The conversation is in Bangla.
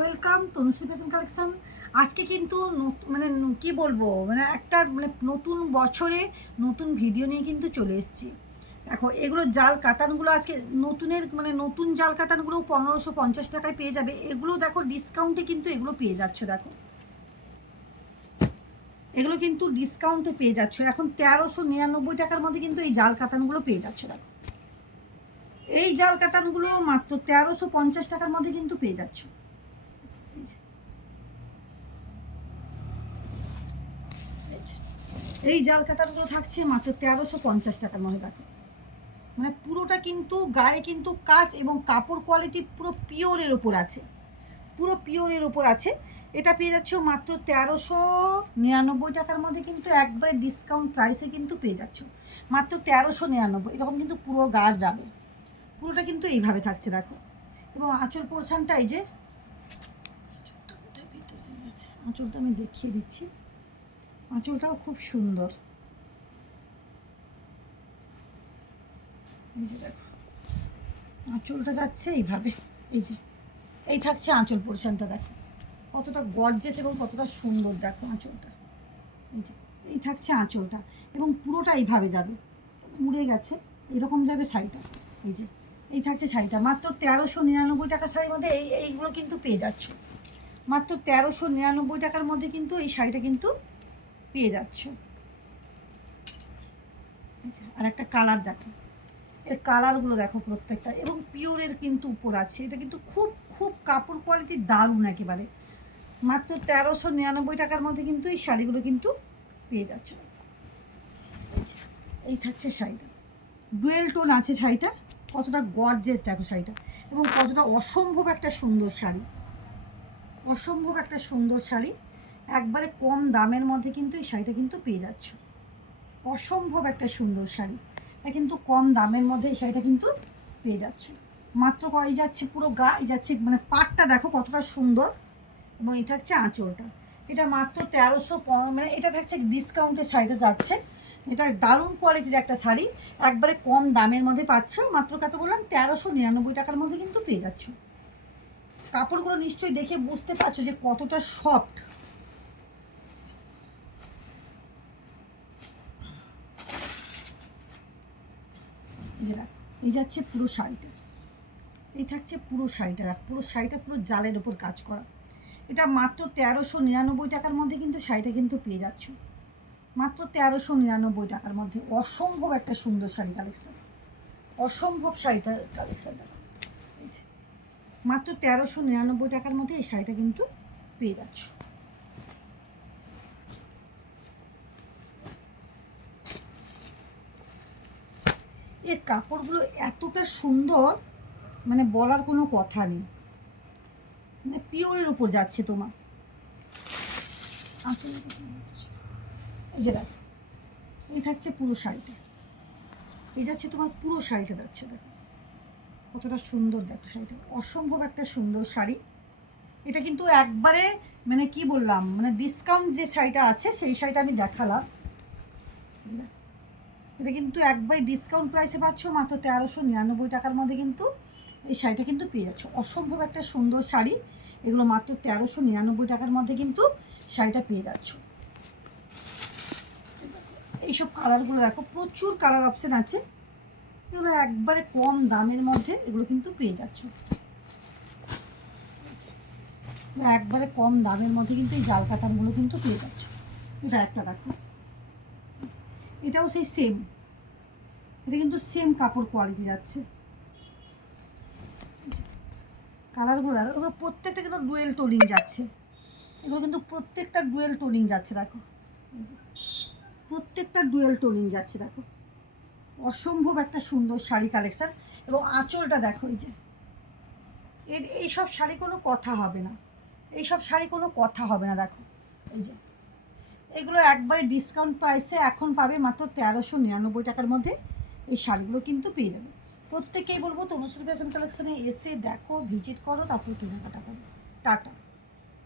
Welcome Tanushree fashion collection. আজকে কিন্তু মানে কি বলবো, মানে একটা মানে নতুন বছরে নতুন ভিডিও নিয়ে কিন্তু চলে এসেছি। দেখো এগুলো জাল কাতানগুলো আজকে নতুন জাল কাতানগুলো 1550 টাকায় পেয়ে যাবে। এগুলো দেখো ডিসকাউন্টে কিন্তু এগুলো পেয়ে যাচ্ছ। দেখো এগুলো কিন্তু ডিসকাউন্টে পেয়ে যাচ্ছ এখন 1399 টাকার মধ্যে কিন্তু এই জাল কাতানগুলো পেয়ে যাচ্ছ। দেখো এই জাল কাতানগুলো মাত্র 1350 টাকার মধ্যে কিন্তু পেয়ে যাচ্ছ। এই জাল কাতারগুলো থাকছে মাত্র 1350 টাকার মধ্যে। দেখো মানে পুরোটা কিন্তু গায়ে কিন্তু কাজ এবং কাপড় কোয়ালিটি পুরো পিওরের ওপর আছে, পুরো পিওরের ওপর আছে। এটা পেয়ে যাচ্ছ মাত্র 1399 টাকার মধ্যে কিন্তু একবারে ডিসকাউন্ট প্রাইসে কিন্তু পেয়ে যাচ্ছ মাত্র 1399। এরকম কিন্তু পুরো গার যাবে, পুরোটা কিন্তু এইভাবে থাকছে। দেখো এবং আঁচল পোর্শনটা এই যে আঁচলটা আমি দেখিয়ে দিচ্ছি, আঁচলটাও খুব সুন্দর। এই যে দেখো আঁচলটা যাচ্ছে এইভাবে, এই যে এই থাকছে আঁচল পোর্শনটা। দেখো কতটা গর্জেস এবং কতটা সুন্দর। দেখো আঁচলটা, এই যে এই থাকছে আঁচলটা এবং পুরোটা এইভাবে যাবে, উড়ে গেছে এরকম যাবে শাড়িটা। এই যে এই থাকছে শাড়িটা মাত্র 1399 টাকার শাড়ির মধ্যে এইগুলো কিন্তু পেয়ে যাচ্ছ মাত্র 1399 টাকার মধ্যে কিন্তু এই শাড়িটা কিন্তু পেয়ে যাচ্ছ। আর একটা কালার দেখো, এর কালারগুলো দেখো প্রত্যেকটা এবং পিওরের কিন্তু উপর আছে। এটা কিন্তু খুব খুব কাপড় কোয়ালিটি দারুণ একেবারে। মাত্র 1399 টাকার মধ্যে কিন্তু এই শাড়িগুলো কিন্তু পেয়ে যাচ্ছে। এই থাকছে শাড়িটা, ডুয়েল টোন আছে শাড়িটা, কতটা গর্জেস দেখো শাড়িটা এবং কতটা অসম্ভব একটা সুন্দর শাড়ি, অসম্ভব একটা সুন্দর শাড়ি। একবারে কম দামের মধ্যে কিন্তু এই শাড়িটা কিন্তু পেয়ে যাচ্ছ, অসম্ভব একটা সুন্দর শাড়ি। এটা কিন্তু কম দামের মধ্যে এই শাড়িটা কিন্তু পেয়ে যাচ্ছে মাত্র এই যাচ্ছে পুরো গা, এই যাচ্ছে মানে পাটটা দেখো কতটা সুন্দর এবং এই থাকছে আঁচলটা। এটা মাত্র 1300, মানে এটা থাকছে ডিসকাউন্টের শাড়িটা যাচ্ছে। এটা দারুণ কোয়ালিটির একটা শাড়ি, একবারে কম দামের মধ্যে পাচ্ছ মাত্র কত বললাম 1399 টাকার মধ্যে কিন্তু পেয়ে যাচ্ছ। কাপড়গুলো নিশ্চয়ই দেখে বুঝতে পারছো যে কতটা সফট। এই যাচ্ছে পুরো শাড়িটা, এই থাকছে পুরো শাড়িটা। পুরো শাড়িটা পুরো জালের ওপর কাজ করা। এটা মাত্র 1399 টাকার মধ্যে কিন্তু শাড়িটা কিন্তু পেয়ে যাচ্ছ মাত্র 1399 টাকার মধ্যে। অসম্ভব একটা সুন্দর শাড়ি কালেকশন, অসম্ভব শাড়িটা কালেকশনটা মাত্র 1399 টাকার মধ্যে এই শাড়িটা কিন্তু পেয়ে যাচ্ছ। এর কাপড়গুলো এতটা সুন্দর মানে বলার কোনো কথা নেই, মানে পিওরের উপর যাচ্ছে তোমার। এই যে দেখো এই থাকছে পুরো শাড়িটা, এই যাচ্ছে তোমার পুরো শাড়িটা যাচ্ছে। দেখো কতটা সুন্দর, দেখো শাড়িটা অসম্ভব একটা সুন্দর শাড়ি। এটা কিন্তু একবারে মানে কি বললাম, মানে ডিসকাউন্ট যে শাড়িটা আছে সেই শাড়িটা আমি দেখালাম। এটা কিন্তু একবারে ডিসকাউন্ট প্রাইসে পাচ্ছ মাত্র 1399 টাকার মধ্যে কিন্তু এই শাড়িটা কিন্তু পেয়ে যাচ্ছ। অসম্ভব একটা সুন্দর শাড়ি, এগুলো মাত্র 1399 টাকার মধ্যে কিন্তু শাড়িটা পেয়ে যাচ্ছ। এইসব কালারগুলো দেখো প্রচুর কালার অপশান আছে, এগুলো একবারে কম দামের মধ্যে এগুলো কিন্তু পেয়ে যাচ্ছ। একবারে কম দামের মধ্যে কিন্তু এই জাল কাতানগুলো কিন্তু পেয়ে যাচ্ছ। এটা একটা দেখো, এটাও সেই সেম, এটা কিন্তু সেম কাপড় কোয়ালিটি যাচ্ছে। কালারগুলো এগুলো প্রত্যেকটা কিন্তু ডুয়েল টোনিং যাচ্ছে, এগুলো কিন্তু প্রত্যেকটা ডুয়েল টোনিং যাচ্ছে। দেখো প্রত্যেকটা ডুয়েল টোনিং যাচ্ছে। দেখো অসম্ভব একটা সুন্দর শাড়ি কালেকশন এবং আঁচলটা দেখো, এই যে এইসব শাড়ি কোনো কথা হবে না, এইসব শাড়ি কোনো কথা হবে না। দেখো এই যে এগুলো একবারে ডিসকাউন্ট প্রাইসে এখন পাবে মাত্র 1399 টাকার মধ্যে এই শাড়িগুলো কিন্তু পেয়ে যাবে। প্রত্যেকেই বলবো তনুশ্রী ফ্যাশন কালেকশনে এসে দেখো, ভিজিট করো, তারপর কেনাকাটা করো। টাটা।